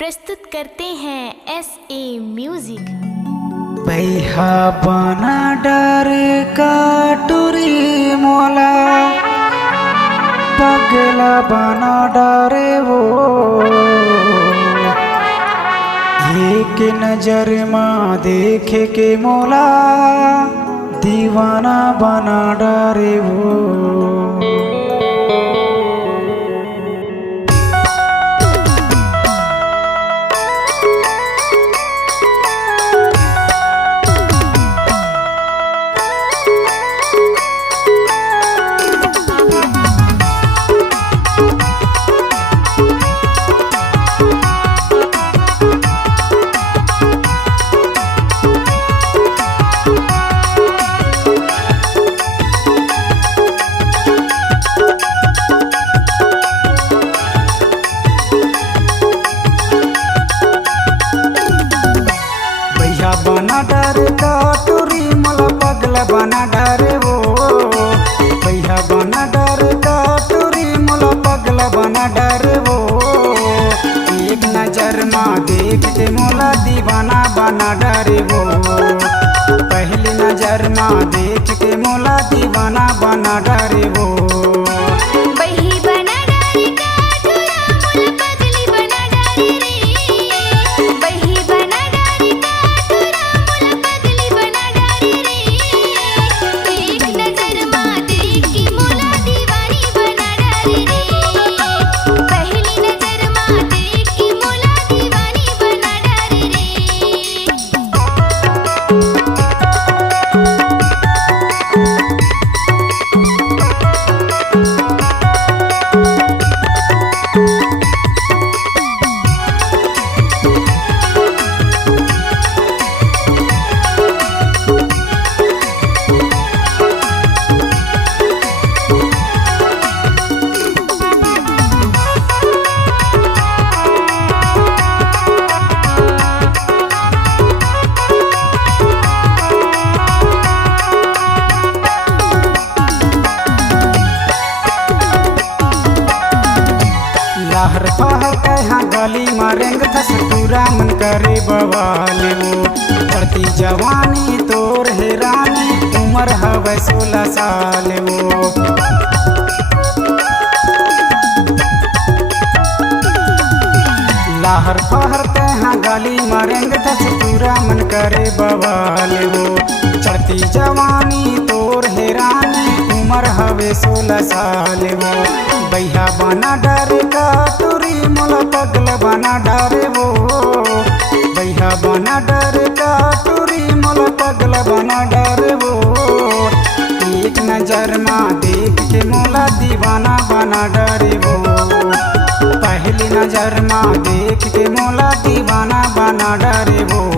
प्रस्तुत करते हैं SA म्यूजिक। भैया बना डर का टूरी मोला पगला बना डरे वो एक नजर माँ देखे के मोला दीवाना बना डरे वो। बना डर का टूरी मला पगला बना डरे वो। भैया बना डर का टूरी मला पगला बना डरे वो। एक नजर माँ देख के मोला दीवाना बना डरे वो। पहली नजर माँ देख के मोला दीवाना बना डरे वो। लहर पहर कहाँ गली मारेंगे धस पूरा मन करे बवाल वो। चढ़ती जवानी तोर है रानी उम्र हवे 16 साल वो। लहर पहर कहाँ गली मारेंगे धस पूरा मन करे बवाल वो। चढ़ती जवानी तोर है रानी उम्र हवे 16 साल वो। भैया बना डर का टूरी मोला पगला बना डरे वो। भैया बना डर का टूरी मोला पगला बना डरे वो। एक नजर माँ देख के मोला दीवाना बना डरे वो। पहली नजर माँ देख के मोला दीवाना बना डरे वो।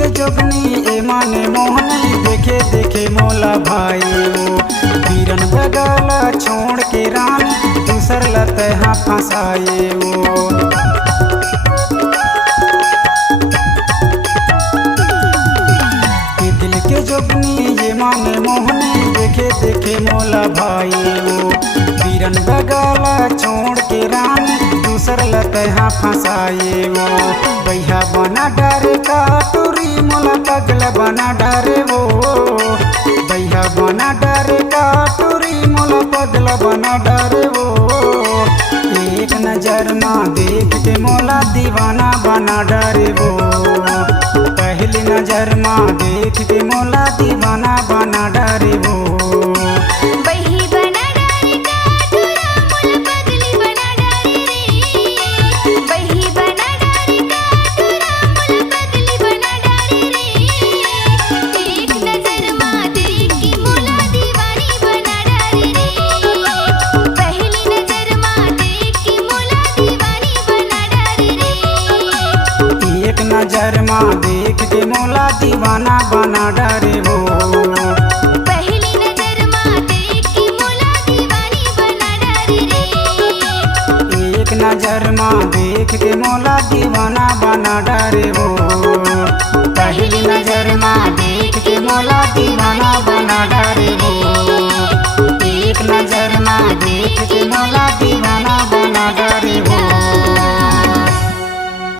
के जोगनी ए माने मोहनी देखे देखे मोला भाई वो बीरन बगला छोड़ के रानी दूसर लतहा फंसाए वो दिल के जोगनी ये माने मोहनी देखे देखे मोला भाई वो बीरन बगला छोड़ के रानी दूसर लतहा फंसाए वो भैया बना डरे का टूरी मोला पगला बना डरे वो भैया बना डरे का टूरी मोला पगला बना डरे वो एक नजर में देख के मोला दीवाना बना डरे वो पहली नजर में देख के मोला दीवाना बना डरे वो बही बना डारे का टूरा मोला पगली बना डारे रे बही बना डारे का टूरा मोला पगली बना डारे रे एक नजर मा देख के मोला दीवानी बना डारे रे पहली नजर मा देख के मोला दीवानी बना डारे रे एक नजर में देख के मोला दीवाना बना डरे वो पहली नजर मा देख के मोला दीवानी बना डारे रे एक नजर में देख के मोला दीवाना बना डरे वो पहली नजर में देख के मोला दीवाना बना डरे वो एक नजर में देख के मोला दीवाना